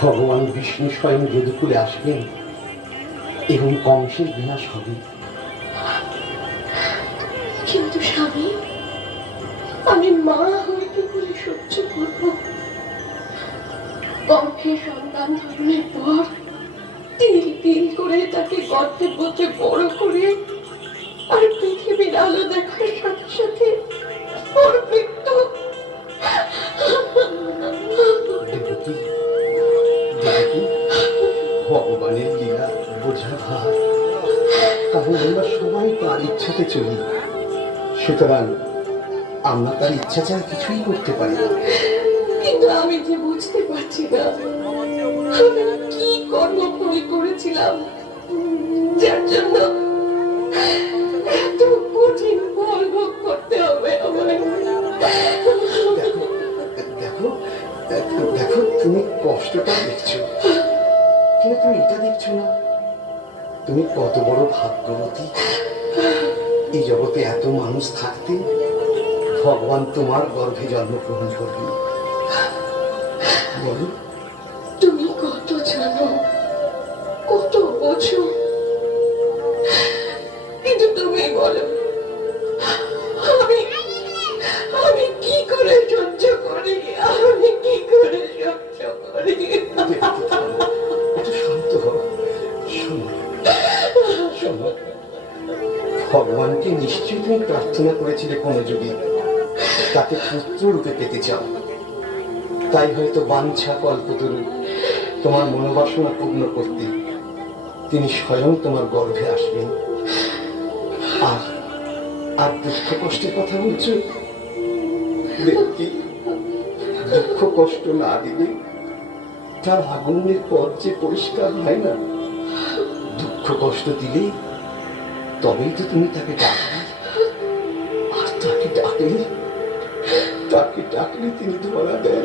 ভগবান বিষ্ণু স্বয়ং যদুকুলে আসবেন এবং কংসের বিনাশ হবে। কিন্তু স্বামী, আমি মা হয়ে কি করে সহ্য করব? গর্ভে সন্তান ধারণের পর তিল তিল করে তাকে গর্ভের মধ্যে বড় করে আর পৃথিবীর আলো দেখার সাথে সাথে ওর মৃত্যু। দেবকী, দেবকী, ভগবানের লীলা বোঝা ভার, কারণ আমরা সবাই তার ইচ্ছাতে চলি, সুতরাং আমরা তার ইচ্ছা ছাড়া কিছুই করতে পারি না। কিন্তু আমি যে বুঝতে পারছি না আমি কি কর্ম করে করেছিলাম যার জন্য এত কঠিন ফল ভোগ করতে হবে আমায়। দেখো দেখো দেখো, তুমি কষ্টটা দেখছো, কিন্তু তুমি এটা দেখছো না তুমি কত বড় ভাগ্যবতী। এই জগতে এত মানুষ থাকতে ভগবান তোমার গর্ভে জন্মগ্রহণ করবেন। বলো, তুমি কত জানো, কত বোঝো, কিন্তু তুমি বলো আমি আমি কি করে সহ্য করি, আমি কি করে সহ্য করি? একটু শান্ত হও। শোনো শোনো, ভগবানকে নিশ্চয়ই তুমি প্রার্থনা করেছিলে কোনো যুগে তাকে পুত্র রূপে পেতে চাও, তাই হয়তো বাঞ্ছা কল্পতরু তোমার মনোবাসনা পূর্ণ করতে তিনি স্বয়ং তোমার গর্ভে আসবেন। আর আর দুঃখ কষ্টের কথা বলছো? দেখি, দুঃখ কষ্ট না দিলে তার আগুনের পথ যে পরিষ্কার হয় না। দুঃখ কষ্ট দিলে তবেই তো তুমি তাকে ডাকবে, আর তাকে ডাকলে তিনি ধরা দেন,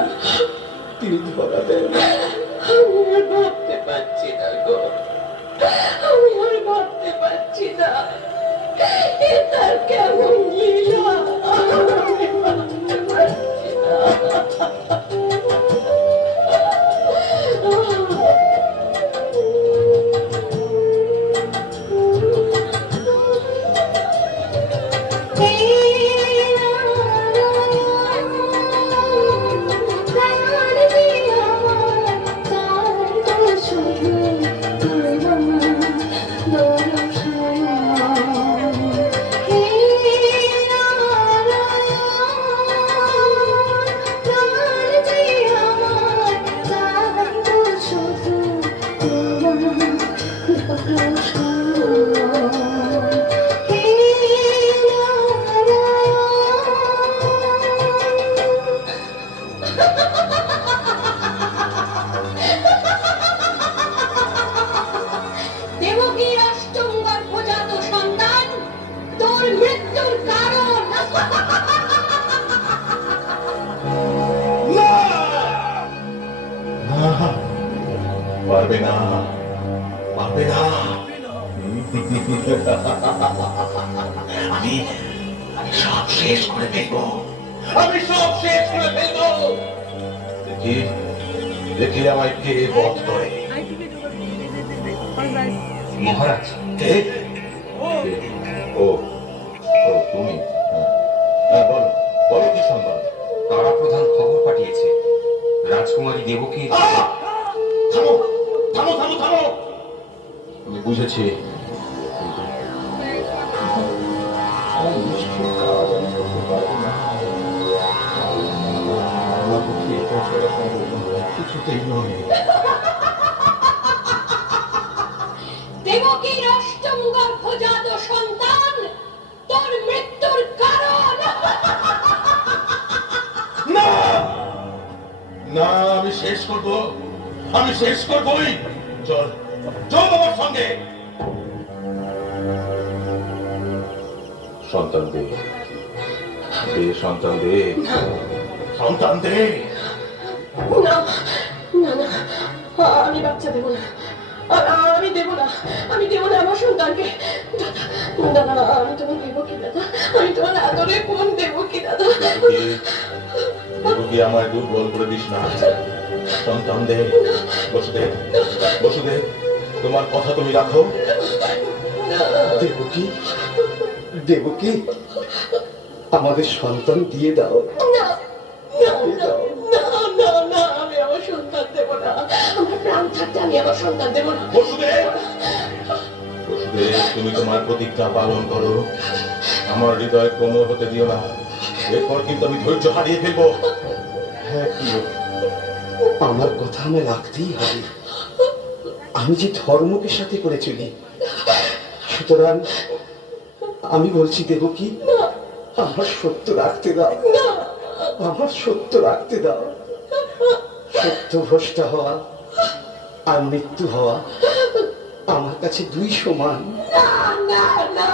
তিনি ধরা দেন। আমি আর ভাবতে পারছি না গো, আমি আর ভাবতে পারছি না এ তার কেমন লীলা, আমি ভাবতে পারছি না। দেবকীর অষ্টমবার প্রজাত সন্তান তোর মৃত্যুর কারণ। পারবে না, পারবে না। আমি আমি সব শেষ করে ফেলবো, আমি সব শেষ করে ফেলবো। দেখি দেখি আমায় কে বধ করে। মহারাজ, কে? ও ও তুমি? হ্যাঁ, বলো বলো, কি সংবাদ? তারা প্রধান খবর পাঠিয়েছে রাজকুমারী দেবকী। থামো থামো থামো থামো, আমি বুঝেছি। কিছুতেই নয়। দেবকীর অষ্টমবার প্রজাত সন্তান তোর মৃত্যুর কারণ। না না, আমি শেষ করব, আমি শেষ করবই। চল চল আমার সঙ্গে। সন্তান দে, দে সন্তান দে, সন্তান দে। না না না, আমি বাচ্চা দেবো না, আমি দেবো না, আমি দেবো না আমার সন্তানকে। দাদা দাদা, আমি তোমার দেবকী দাদা, আমি তোমার আদরে কোন দেবকী দাদা। দেবকী আমায় দুর্বল করে দিস না, সন্তানদের। বসুদেব, বসুদেব, তোমার কথা তুমি রাখো। দেবকী, দেবকী, আমাদের সন্তান দিয়ে দাও। না না না না না না, আমি আমার সন্তান দেব না। আমার প্রাণ থাকতে আমি আমার সন্তান দেব না। বসুদেব, বসুদেব, তুমি তোমার প্রতিজ্ঞা পালন করো। আমার হৃদয় কোমল হতে দিও না, এরপর কিন্তু আমি ধৈর্য হারিয়ে ফেলবো। হ্যাঁ প্রিয়, আমার কথা আমি রাখতেই হবে। আমি যে ধর্মকে সাথে করে চলি, সুতরাং আমি বলছি দেবকী, আমার সত্য রাখতে দাও, আমার সত্য রাখতে দাও। সত্য ভ্রষ্ট হওয়া আর মৃত্যু হওয়া আমার কাছে দুই সমান। না না না,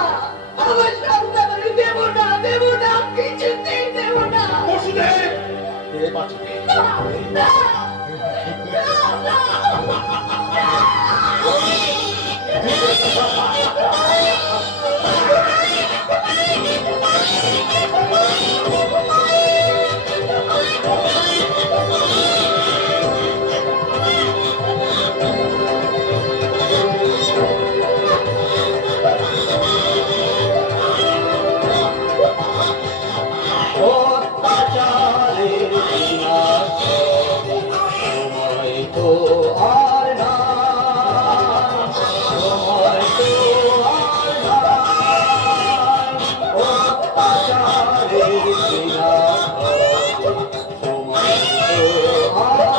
আমার সন্তান আমি দেব না, দেব না, কিছুতেই দেব না। বসুদেব, এ বাঁচাবে। না অত্যাচারের বিনাশ সময় তো আর নাই, সময় তো আর নাই। অত্যাচারের বিনাশ সময় তো আর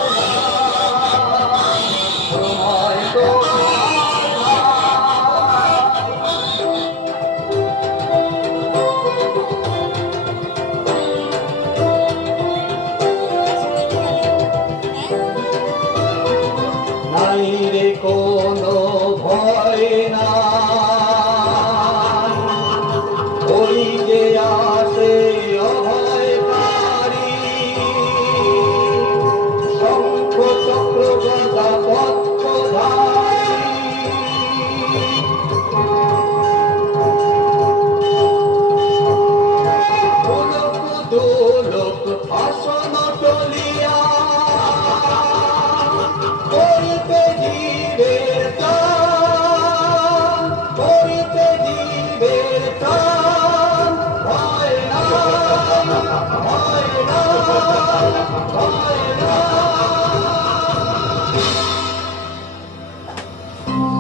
নাই, সময় তো নাই রে কোনো ভয় নাই, ওই যে আসে অভয়কারী, শঙ্খ চক্র গদা পদ্মধারী। দোলক দোলক আসন টলিয়া, করিতে জীবের ত্রাণ, করিতে জীবের ত্রাণ। ভয় নাই, ভয় নাই, ভয় নাই।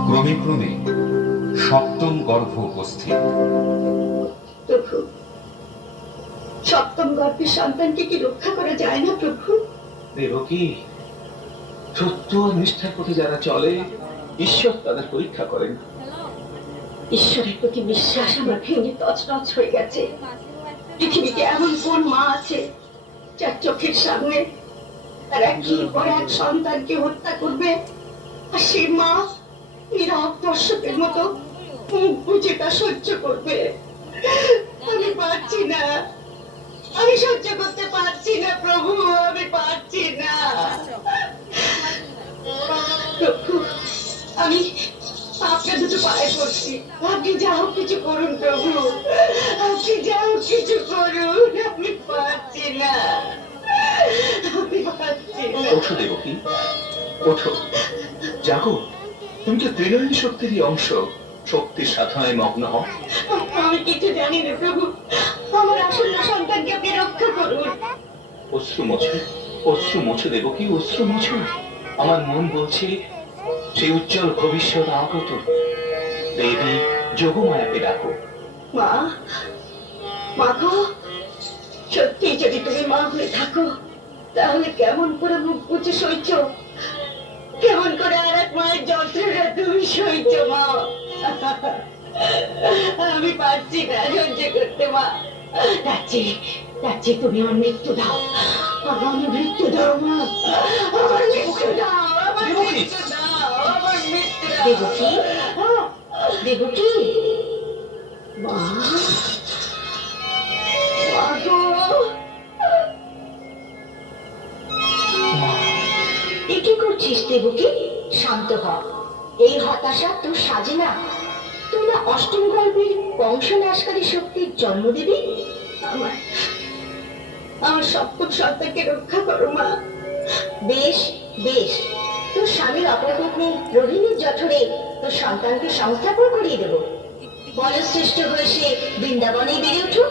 ক্রমে ক্রমে সপ্তম গর্ভ উপস্থিত। প্রভু, সপ্তম গর্ভের সন্তানকে কি রক্ষা করা যায় না প্রভু? দেবকী, সত্য আর নিষ্ঠার পথে যারা চলে, ঈশ্বর তাদের পরীক্ষা করেন। ঈশ্বরের প্রতি বিশ্বাস আমার ভেঙে তছনছ হয়ে গেছে। পৃথিবীতে এমন কোন মা আছে যার চোখের সামনে তার একের পর এক সন্তানকে হত্যা করবে, আর সেই মা নীরব দর্শকের মতো মুখ বুজে তা সহ্য করবে? আমি পারছি না, আমি সহ্য করতে পারছি না প্রভু, আমি পারছি না। প্রভু, আমি আপনার দুটো পায়ে পড়ছি, আপনি যা হোক কিছু করুন প্রভু, আপনি যা হোক কিছু করুন, আমি পারছি না, আমি পারছি না। ওঠো দেবকী, ওঠো, জাগো। তুমি তো ত্রিনয়নী শক্তিরই অংশ। শক্তির সাধনায় মগ্ন হও। আমি কিছু জানি না প্রভু, আমার আসন্ন সন্তানকে আপনি রক্ষা করুন। অশ্রু মোছো, অশ্রু মোছো দেবকী, অশ্রু মোছো। আমার মন বলছে সেই উজ্জ্বল ভবিষ্যৎ আগত। দেবী যোগমায়াকে ডাকো। মা, মা গো, সত্যি যদি তুমি মা হয়ে থাকো, তাহলে কেমন করে মুখ বুঝে সইছ, কেমন করে আর এক মায়ের যন্ত্রণা তুমি সইছ মা? আমি পারছি না সহ্য করতে মা। যাচ্ছি তুমি আমার মৃত্যু দাও, আমার মৃত্যু দাও মা, আমার মৃত্যু দাও, আমার মৃত্যু দাও, আমার মৃত্যু দাও। দেবকী, দেবকী, মা, মা গো। এ কি করছিস দেবকী? শান্ত হ, এই হতাশা তোর সাজে না। তুই না অষ্টম গর্ভের বংশনাশকারী শক্তির জন্ম দিবি। আমার সপ্তম সন্তানকে রক্ষা করো মা। বেশ, বেশ, তোর স্বামীর অপরপত্নী রোহিণীর জঠরে তোর সন্তানকে সংস্থাপন করিয়ে দেবো। বয়োশ্রেষ্ঠ হয়ে সে বৃন্দাবনেই বেড়ে উঠুক।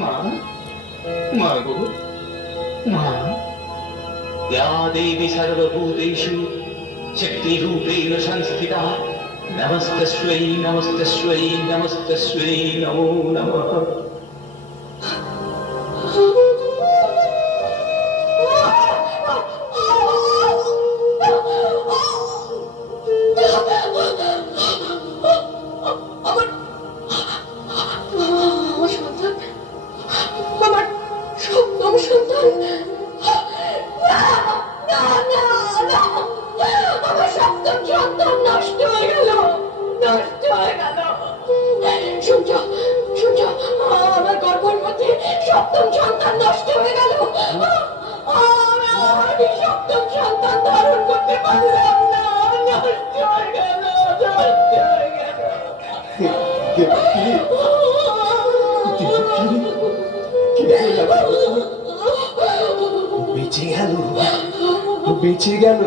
মা, মা গো, মা। या देवी सर्वभूतेषु शक्तिरूपेण संस्थिता नमस्तस्यै नमस्तस्यै नमस्तस्यै नमो नमः। আমার সন্তান, আমার সপ্তম সন্তান। না, না, না, না, আমার সপ্তম সন্তান নষ্ট হয়ে গেল, নষ্ট হয়ে গেল। সূর্য, সূর্য, আমার গর্ভের মধ্যে সপ্তম সন্তান নষ্ট হয়ে গেল। আমি সপ্তম সন্তান ধারণ করতে পারলাম না, নষ্ট হয়ে গেল, নষ্ট হয়ে গেল। দেবকী, বেঁচে গেল, বেঁচে গেল।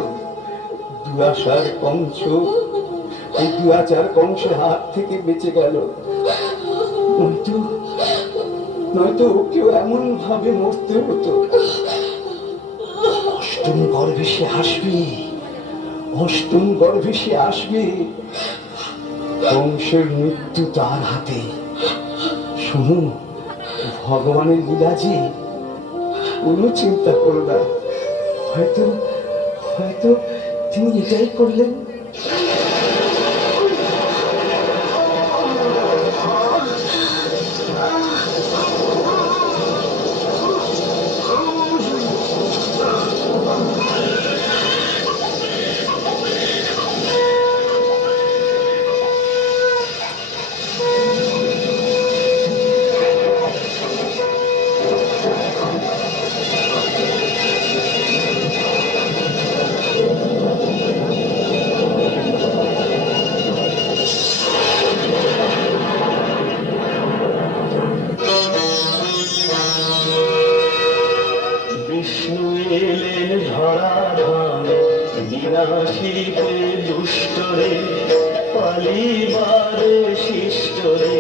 দুয়াশার কংস, এই দুয়াচার কংসের হাত থেকে বেঁচে গেল। নয়তো নয়তো ওকেও এমন ভাবে মরতে হতো। অষ্টম গর্ভে সে আসবে, অষ্টম গর্ভে সে আসবে। কংসের মৃত্যু তার হাতে। শুনো, ভগবানের লীলা যে, কোনো চিন্তা করো না। হয়তো হয়তো তিনি এটাই করলেন। বিষ্ণু এলেন ধরা ধামে বিনাশীতে দুষ্টরে পালিবারে শিষ্টরে।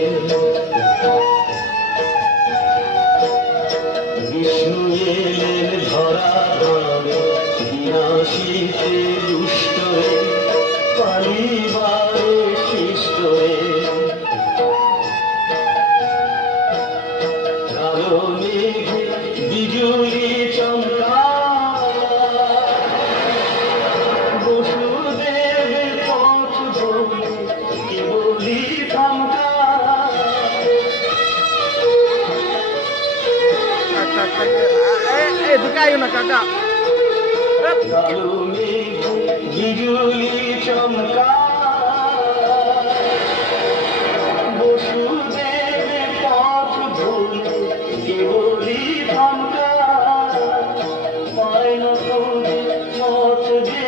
বিষ্ণু এলেন ধরা ধামে বিনাশীতে দুষ্টরে পালিবারে শিষ্টরে। কালো মেঘে বিজুলি চমকা বসুদেবের পথ ধরে কেবলি থমকা। কালো মেঘে বিজুলি চমকা বসুদেবের পথ ধরে কেবলি থমকা। পায় না তোরে পথ যে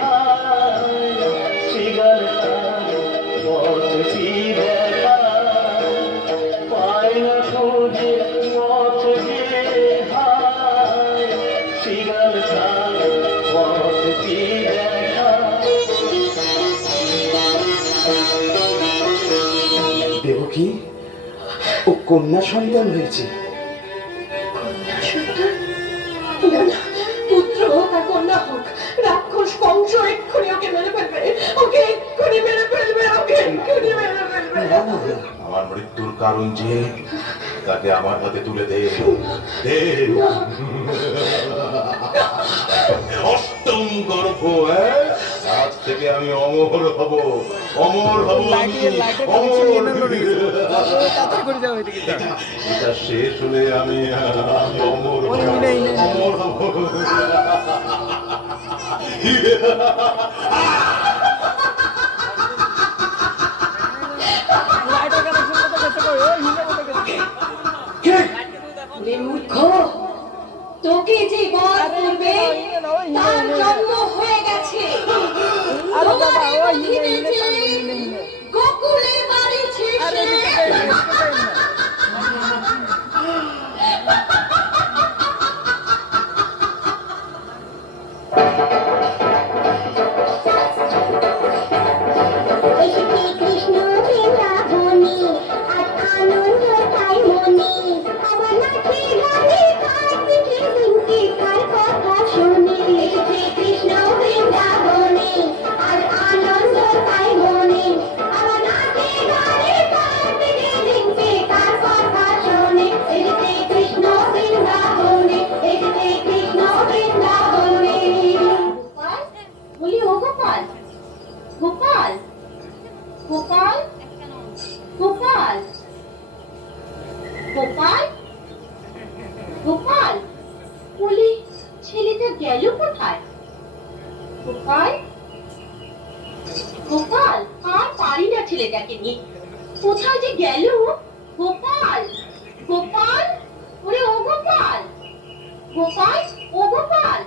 হায়, শ্রীগাল তার পথ কি দেখা। পায় না তোরে পথ যে হায়, শ্রীগাল তার পথ কি দেখা। দেবকী, ও কন্যা সন্তান হয়েছে। কন্যা সন্তান? না, না, পুত্র হোক আর কন্যা হোক, রাক্ষস কংস এক্ষুনি ওকে মেরে ফেলবে, ওকে এক্ষুনি মেরে ফেলবে, ওকে এক্ষুনি মেরে ফেলবে। না, না, না। আমার মৃত্যুর কারণ যে, তাকে আমার হাতে তুলে দে, দে। অষ্টম গর্ভ, আজ থেকে আমি অমর হব, অমর হব আমি, অমর। এটা শেষ হলে আমি অমর হব, অমর হব। ওরে মূর্খ, তোকে যে বর করবে তার জন্ম হয়ে গেছে। তোমার অধীনে যে গোকুলে বাড়ি ছেড়ে গোপাল, গোপাল, বলি ছেলেটা গেল কোথায়? গোপাল, গোপাল, আর পারি না ছেলেটাকে নিয়ে, কোথায় যে গেল? গোপাল, গোপাল, ওরে ও গোপাল, গোপাল, ও গোপাল।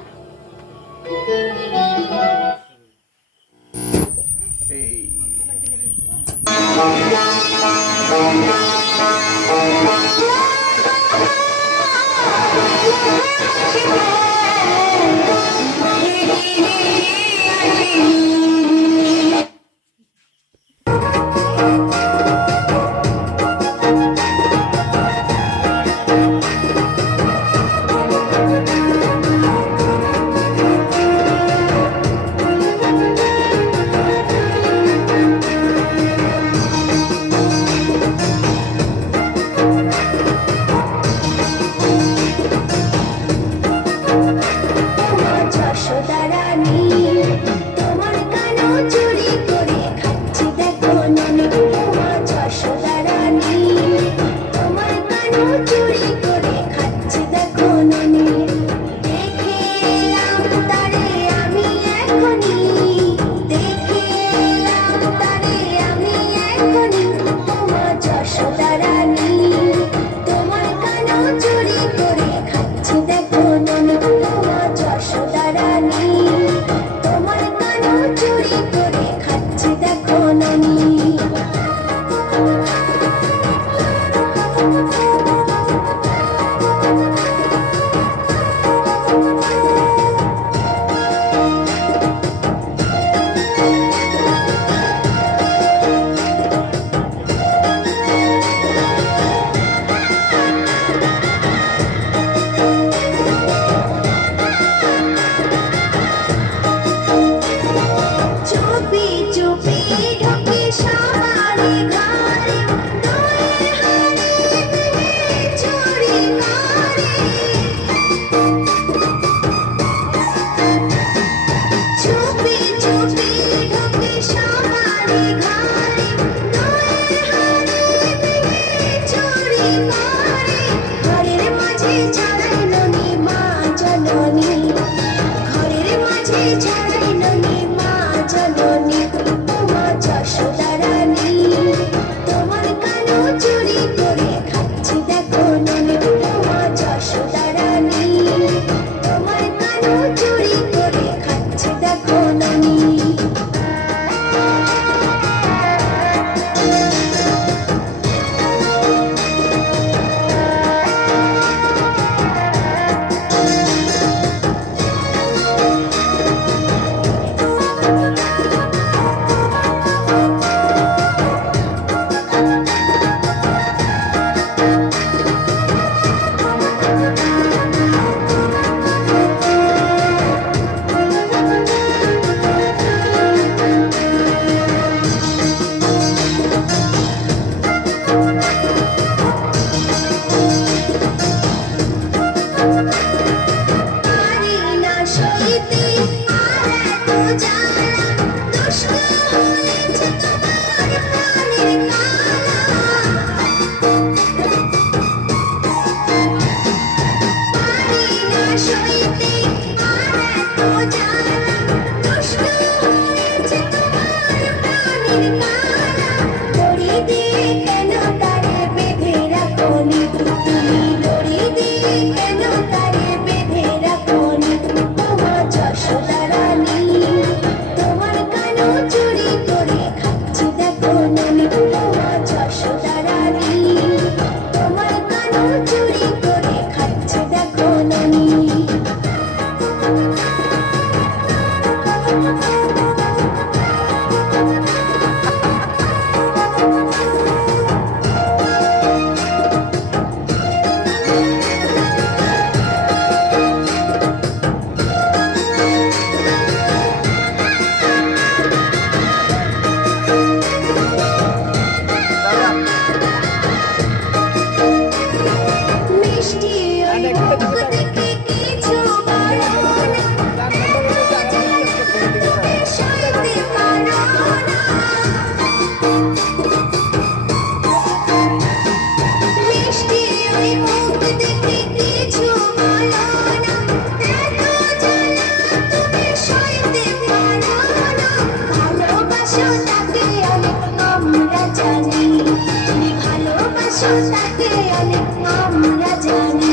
ভালোবাসো তাকে অনেক আমরা জানি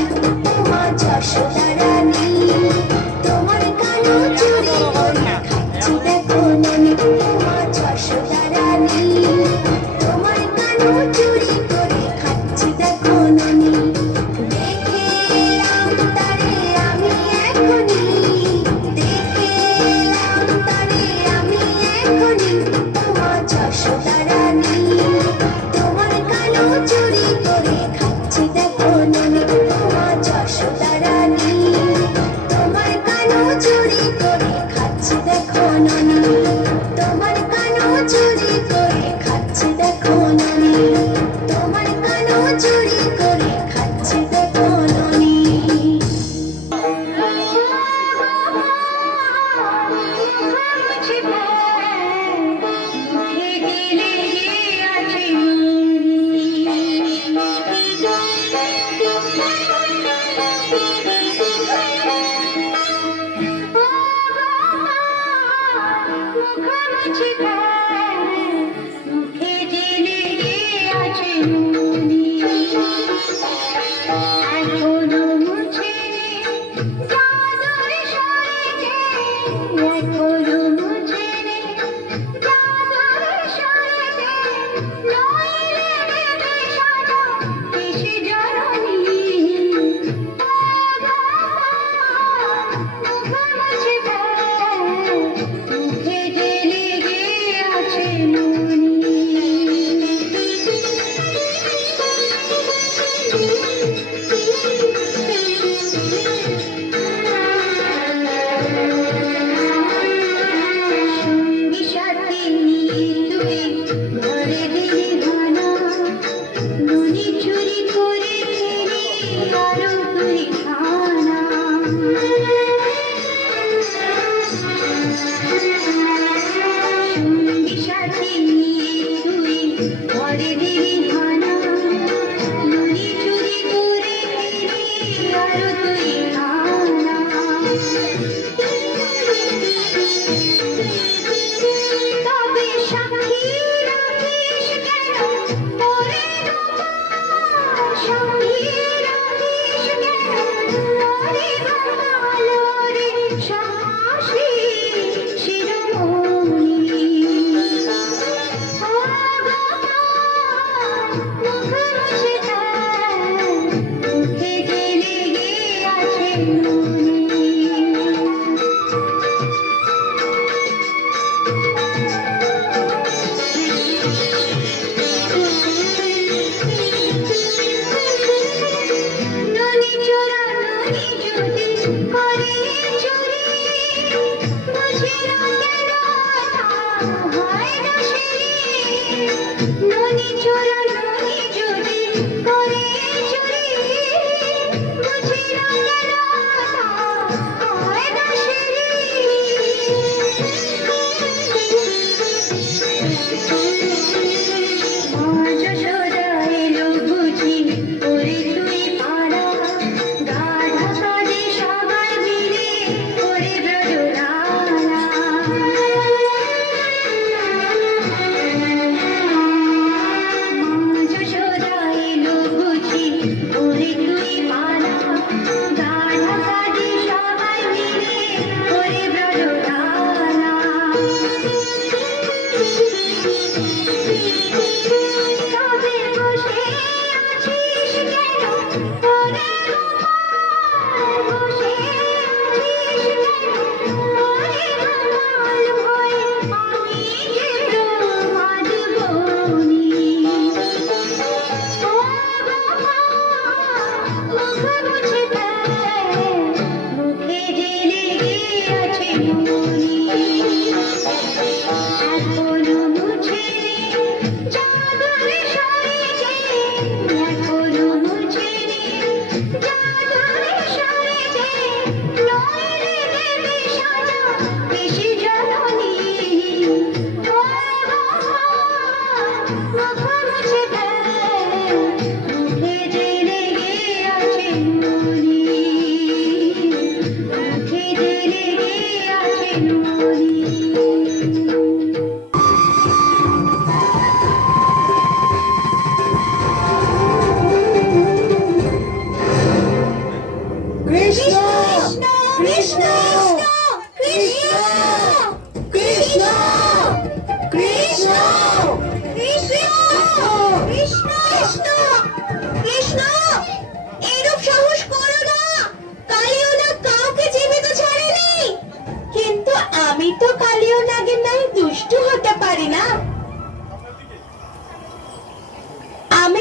মা যশোদা রানী তোমার কানো চুরি করে খাচ্ছি দেখো নানি মা যশোদা রানী তোমার কানো চুরি করে খাচ্ছি দেখো নানি দেখে এলাম তারে আমি এখনি দেখে এলাম তারে আমি এখনি মা যশোদা রানী তোমার কানো চুরি করে খাচ্ছি দেখো নানি মা যশোদা রানী তোমার কানো চুরি করে খাচ্ছি দেখো নানি তোমার কানো চুরি করে খাচ্ছি দেখো নানি তোমার কানো চুরি করে খাচ্ছি দেখো নানি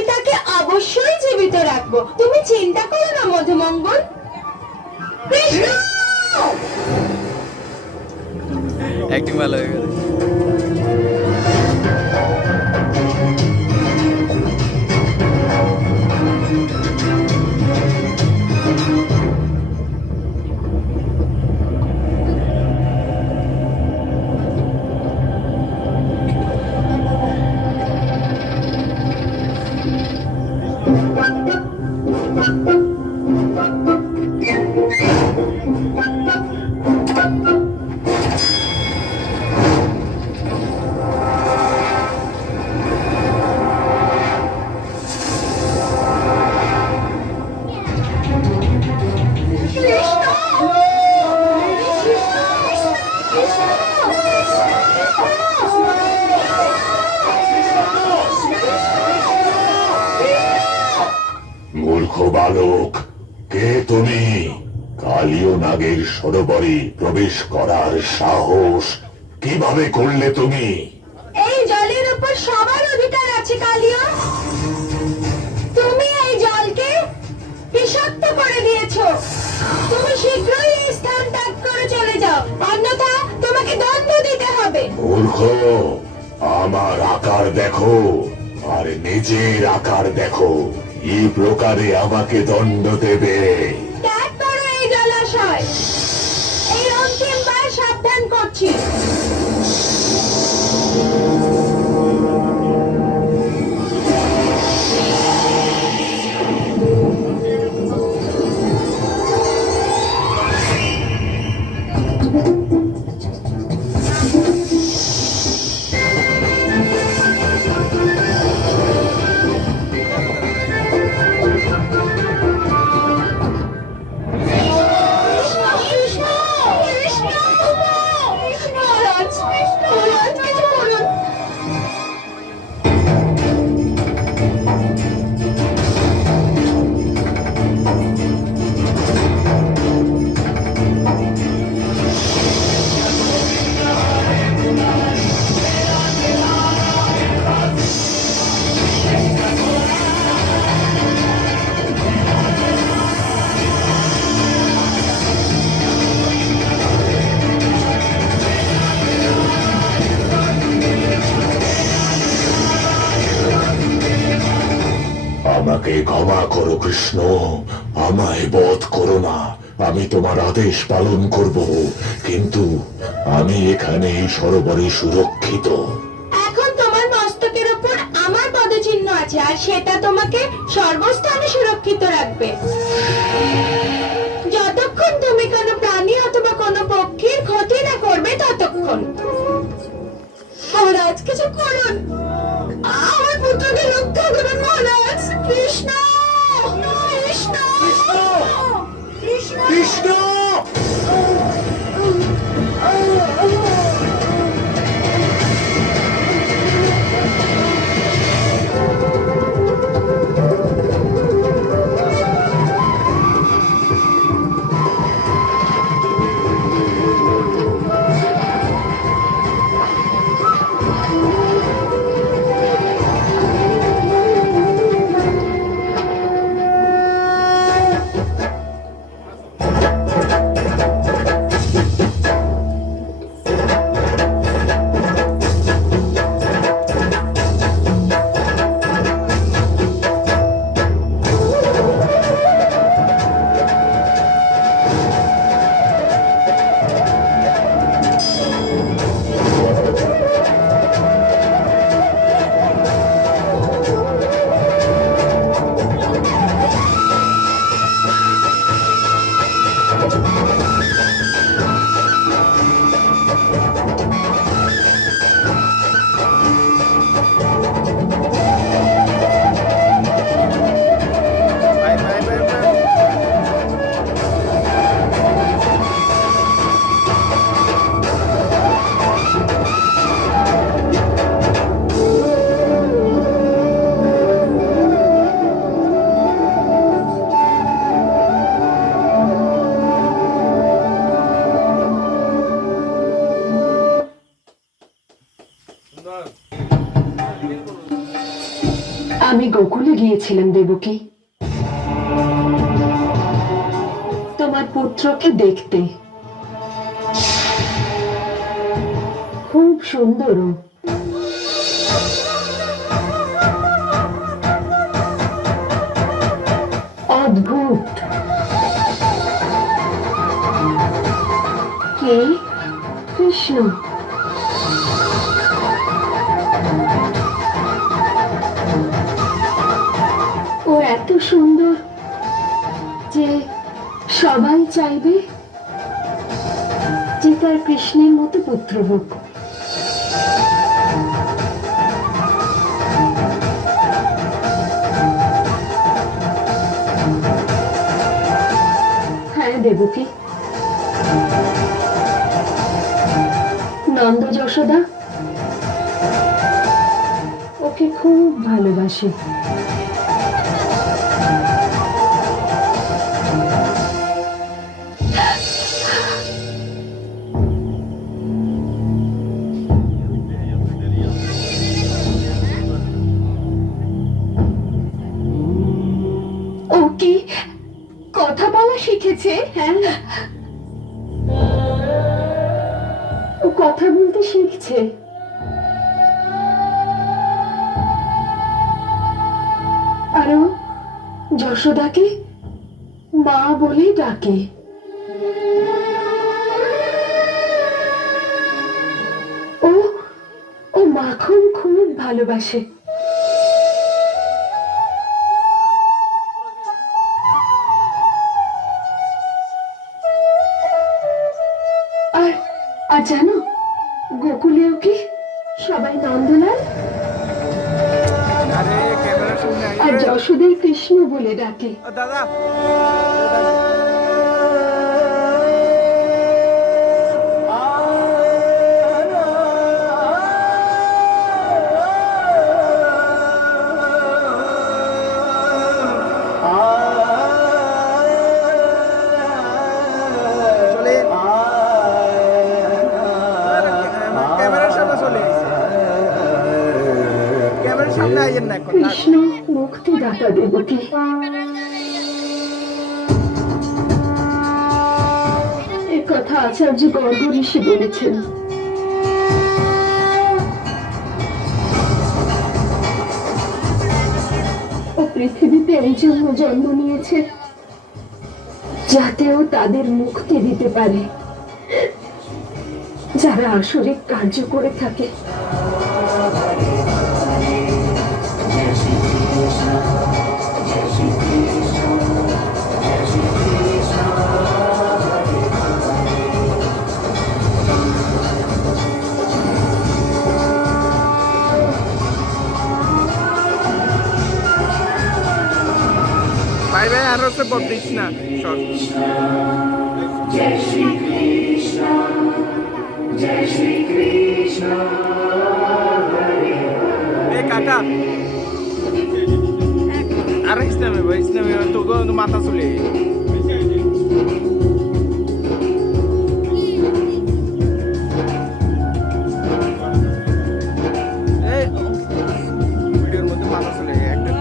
তাকে অবশ্যই জীবিত রাখবো, তুমি চিন্তা করো না মধুমঙ্গল। কৃষ্ণ! অ্যাক্টিং ভালো হয়ে গেল। মূর্খ বালক, কে তুমি? কালীয় নাগের সরোবরে প্রবেশ করার সাহস কিভাবে করলে তুমি? এই জলের উপর সবার অধিকার আছে কালিয়া। তুমি এই জলকে বিষাক্ত করে দিয়েছো। তুমি শীঘ্রই এই স্থান ত্যাগ করে চলে যাও, অন্যথা তোমাকে দণ্ড দিতে হবে। মূর্খ, আমার আকার দেখো আর নিজের আকার দেখো, এই প্রকারে আমাকে দণ্ড দেবে? ত্যাগ করো এই জলাশয়। এই অন্তিমবার সাবধান করছি। আমাকে ক্ষমা করো কৃষ্ণ, আমায় বধ করো না। আমি তোমার আদেশ পালন করব, কিন্তু আমি এখানে এই সরোবরে সুরক্ষিত। এখন তোমার মস্তকের উপর আমার পদচিহ্ন আছে, আর সেটা তোমাকে সর্বস্থানে সুরক্ষিত রাখবে। যতক্ষণ তুমি কোনো প্রাণী অথবা কোনো পক্ষীর ক্ষতি না করবে ততক্ষণ। মহারাজ, কিছু করুন, আমার পুত্রকে রক্ষা করুন মহারাজ। কৃষ্ণ! কৃষ্ণ! কৃষ্ণ! কৃষ্ণ! গিয়েছিলাম দেবকী, তোমার পুত্রকে দেখতে। খুব সুন্দর ও। অদ্ভুত। কে? কৃষ্ণ। ও এত সুন্দর যে সবাই চাইবে যে তার কৃষ্ণের মতো পুত্র হোক। হ্যাঁ দেবকী, নন্দ যশোদা ওকে খুব ভালোবাসে। ও কি কথা বলা শিখেছে? হ্যাঁ, ও কথা বলতে শিখছে। আর ও যশোদাকে মা বলে ডাকে। ও ও মাখন খুব ভালোবাসে। আর আর জানো, গোকুলেও কি সবাই নন্দলাল আরে ক্যামেরার সামনে আর যশোদের কৃষ্ণ বলে ডাকে। দাদা চলে ক্যামেরার সামনে চলে ক্যামেরার সামনে আইয়েন না এখন। কৃষ্ণ মুক্তিদাতা দেবকী। এ কথা আচার্য গর্গ ঋষি বলেছেন। ও পৃথিবীতে এই জন্য জন্ম নিয়েছে যাতে ও তাদের মুক্তি দিতে পারে যারা আসরিক কার্য করে থাকে। ভাই ভাই আর হচ্ছে বদিস না শর্ট এ কাকা আর ইসলামে ভাই ইসলামে তোকে মাথা চলে ভিডিওর মধ্যে মাথা চলে একটা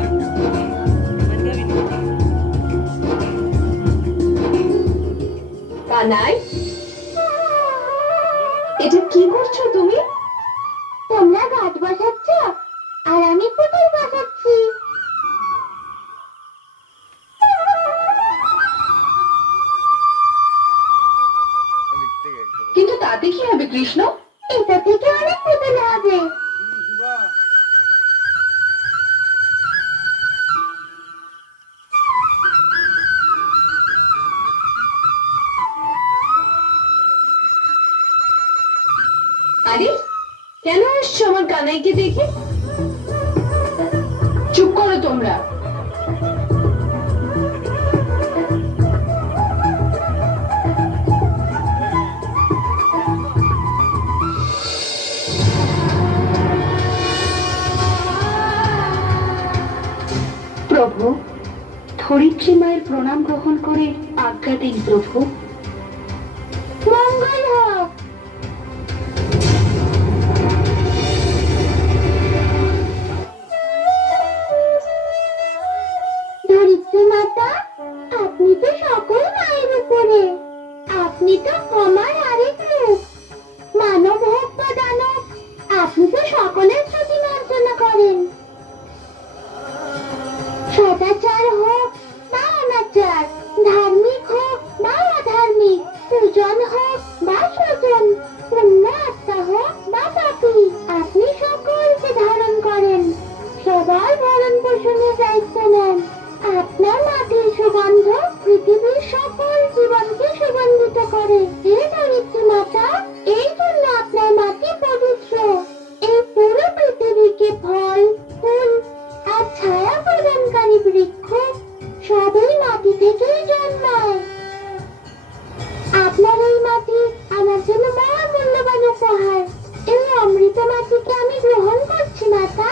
কানাই, এটা কি করছো তুমি? তোমরা ঘাট বসাচ্ছ আর আমি পুতুল বসাচ্ছি। কিন্তু তাতে কি হবে কৃষ্ণ? এটা থেকে অনেক পুতুল হবে। আরে কেন আসছো আমার কানাইকে দেখে? চুপ করো তোমরা। প্রভু, ধরিত্রী মায়ের প্রণাম গ্রহণ করে আজ্ঞা দিন প্রভু। মঙ্গল হোক। আপনি তো সকল মায়ের উপরে, আপনি তো ক্ষমার আরেক রূপ। মানব হোক বা দানব, আপনি তো সকলের ত্রুটি মার্জনা করেন। সদাচার হোক বা অনাচার, ধার্মিক হোক বা অধার্মিক, সুজন হোক বা সুজন, পুণ্য আত্মা হোক বা পাপী, আপনি সকলকে ধারণ করেন, সবার ভরণ পোষণের দায়িত্ব নেন। আপনার মাটির সুগন্ধ পৃথিবীর সকল জীবনকে সুগন্ধিত করে। হে ধরিত্রী মাতা, এই জন্য আপনার মাটি পবিত্র। এই পুরো পৃথিবীকে ফল, ফুল আর ছায়া প্রদানকারী বৃক্ষ সবই মাটি থেকেই জন্মায়। আপনার এই মাটি আমার জন্য মহা মূল্যবান উপহার। এই অমৃত মাটিকে আমি গ্রহণ করছি মাতা।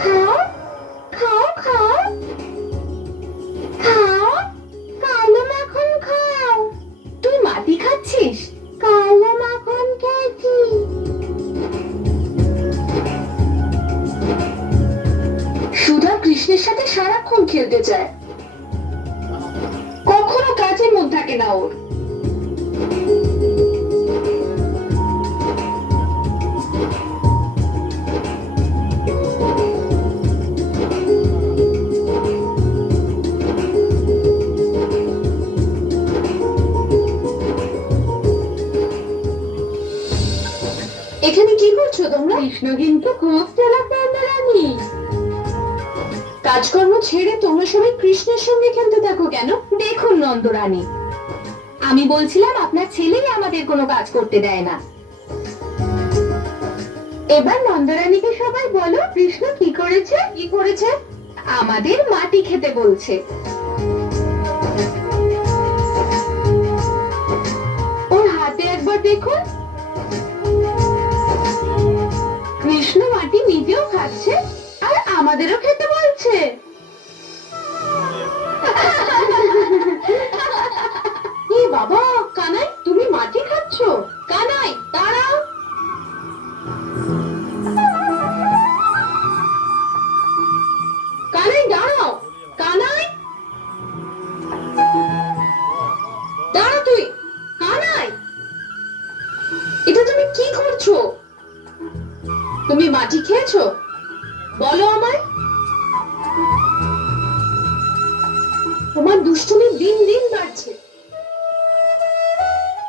খাও খাও খাও খাও, কালো মাখন খাও। তুই মাটি খাচ্ছিস? কালো মাখন খেয়েছি। সুধা কৃষ্ণের সাথে সারাক্ষণ খেলতে চায়, কখনো কাজের মন থাকে না ওর। এখানে কি করছো তোমরা? কৃষ্ণ কিন্তু খুব চালাক নন্দরানী। কাজকর্ম ছেড়ে তোমরা সবাই কৃষ্ণের সঙ্গে খেলতে থাকো কেন? দেখুন নন্দরানী, আমি বলছিলাম আপনার ছেলেই আমাদের কোনো কাজ করতে দেয় না। এবার নন্দরানীকে সবাই বলো কৃষ্ণ কি করেছে। কি করেছে? আমাদের মাটি খেতে বলছে। ওর হাতে একবার দেখুন, কৃষ্ণ মাটি নিজেও খাচ্ছে আর আমাদেরও খেতে বলছে। এ বাবা, কানাই তুমি মাটি খাচ্ছ? কানাই দাঁড়াও। কানাই দাঁড়াও, কানাই দাঁড়া তুই। কানাই, এটা তুমি কি করছো? তুমি মাটি খেয়েছো? বলো আমায়। তোমার দুষ্টুমি দিন দিন বাড়ছে।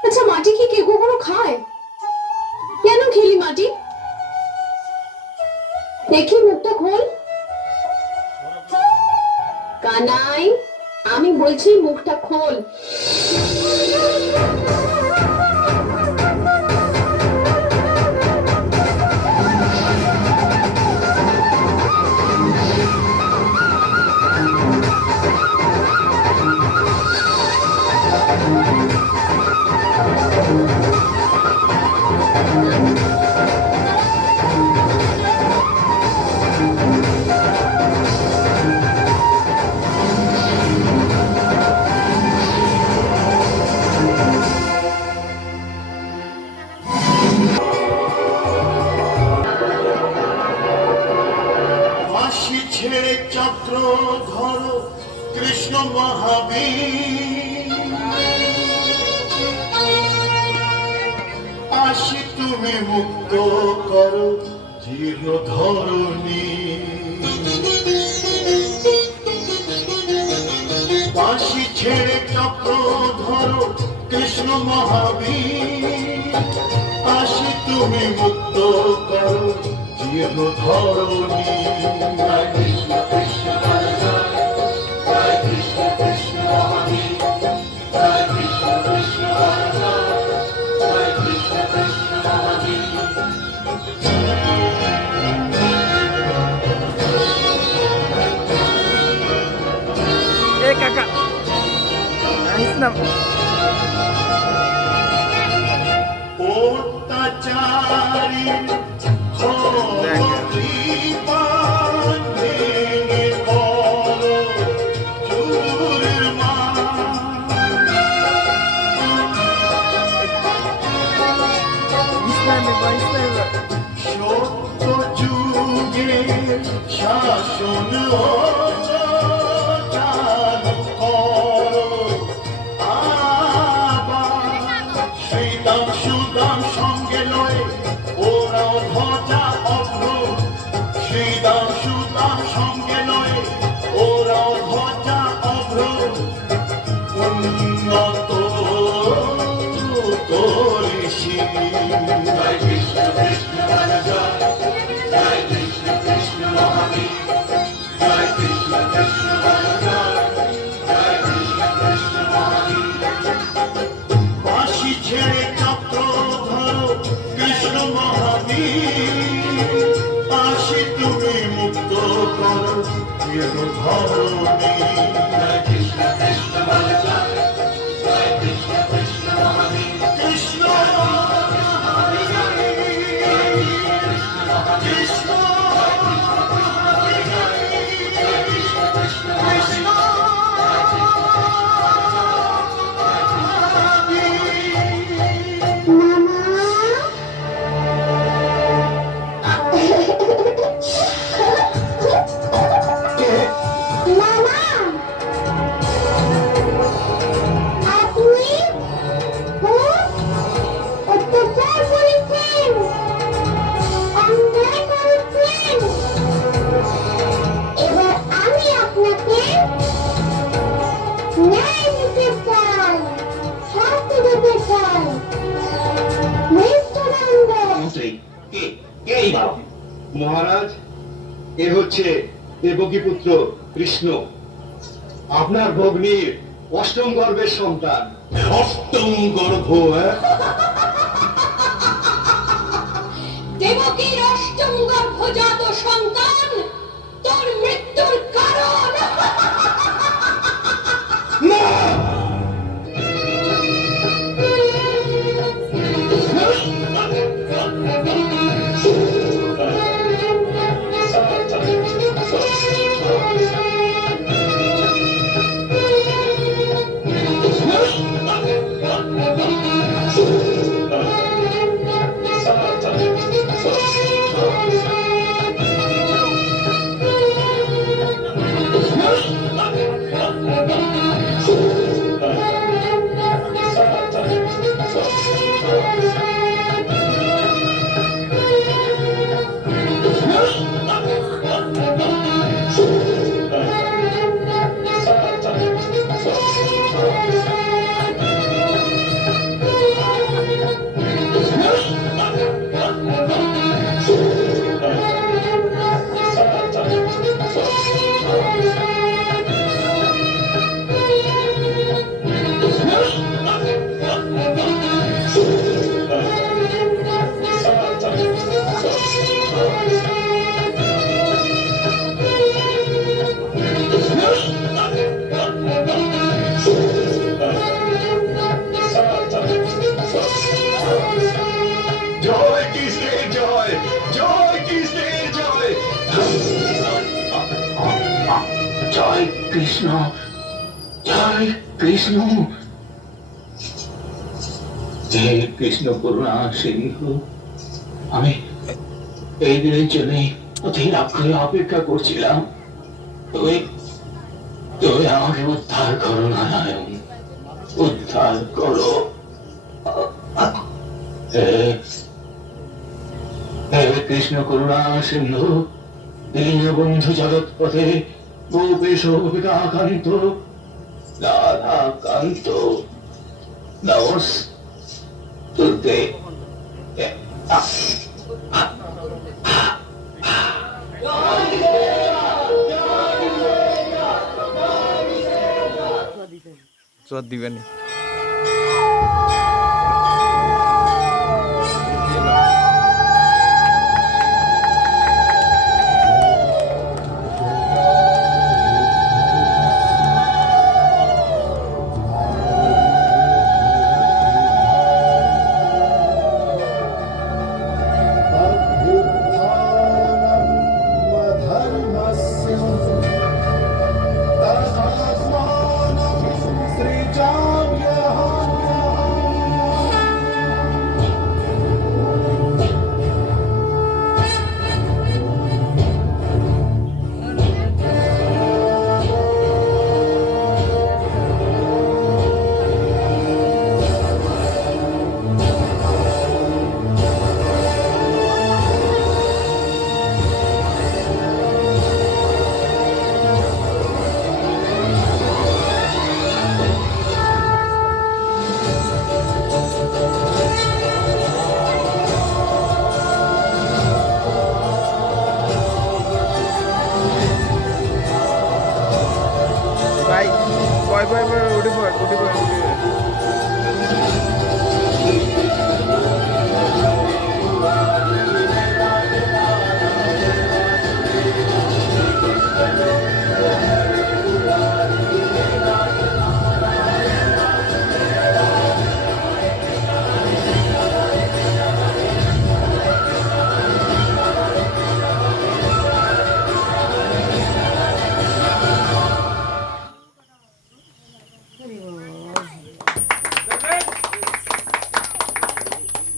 আচ্ছা, মাটি কি কেউ কখনো খায়? কেন খেলি মাটি? দেখি মুখটা খোল। কানাই, আমি বলছি মুখটা খোল। ফাঁসি ছেড়ে চক্র ধরো কৃষ্ণ মহাবীর, আসি তুমি মুক্ত করো চির ধরণী। ফাঁসি ছেড়ে চক্র ধরো কৃষ্ণ মহাবীর, আসি তুমি মুক্ত করো জীর্ণ ধরণী। জয় কৃষ্ণ কৃষ্ণ বল জয়, জয় কৃষ্ণ কৃষ্ণ মহাবীর, জয় কৃষ্ণ কৃষ্ণ বল জয়, জয় কৃষ্ণ কৃষ্ণ মহাবীর। এ কাকা আহিস না অত্যাচারী খবরিপান ভেঙে পড়ো চুরমা। ইসলামে বা ইসলামে সত্য যুগে শাসন চালু করো আবার। শ্রীদাম সুদাম সঙ্গে লয়ে ওরাও ধ্বজা অভ্র। শ্রীদাম সুদাম সঙ্গে লয়ে ওরাও ধ্বজা অভ্র। উন্নত করেছি। জয় কৃষ্ণ কৃষ্ণ বল জয়, জয় কৃষ্ণ কৃষ্ণ মহাবীর, জয় কৃষ্ণ কৃষ্ণ বল জয়, জয় কৃষ্ণ কৃষ্ণ মহাবীর। বাঁশি ছেড়ে চক্র ধরো কৃষ্ণ মহাবীর, আসি তুমি মুক্ত করো জীর্ণ ধরণী। জয় কৃষ্ণ কৃষ্ণ বল জয়, জয় কৃষ্ণ কৃষ্ণ মহাবীর, কৃষ্ণ কৃষ্ণ কৃষ্ণ মহারাজ, এ হচ্ছে দেবকী পুত্র কৃষ্ণ, আপনার ভগ্নীর অষ্টম গর্ভের সন্তান। অষ্টম গর্ভ, দেবকীর অষ্টম গর্ভজাত সন্তান তোর মৃত্যুর কারণ। জয় কৃষ্ণের জয়, জয় কৃষ্ণের জয়। জয় কৃষ্ণ, জয় কৃষ্ণ। হে কৃষ্ণ করুণা সিন্ধু, আমি এই দিনের জন্য অধীর আগ্রহে অপেক্ষা করছিলাম। তুমি তুমি আমাকে উদ্ধার করো নারায়ণ, উদ্ধার করো। হে কৃষ্ণ করুণা সিন্ধু, দীনবন্ধু জগৎপথে গোপেশ গোপিকাকান্ত রাধাকান্ত নমস্তুতে। আর দিবেনি। ভাই, বয় বয় বয়, উঠে পড়, উঠে পড়।